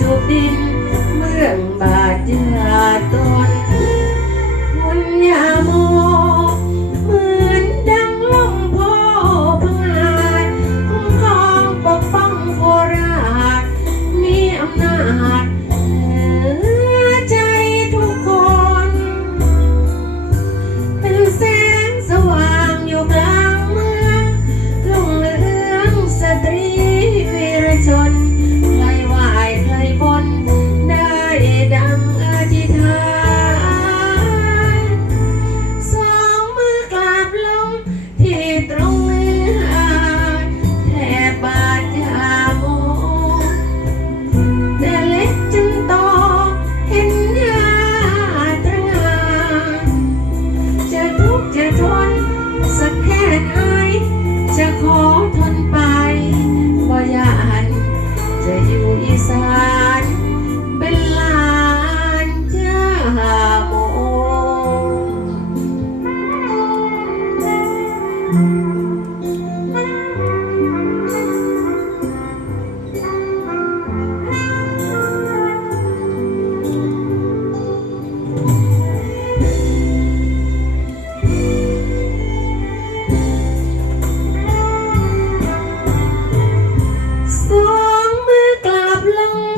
chúa tin mượn bà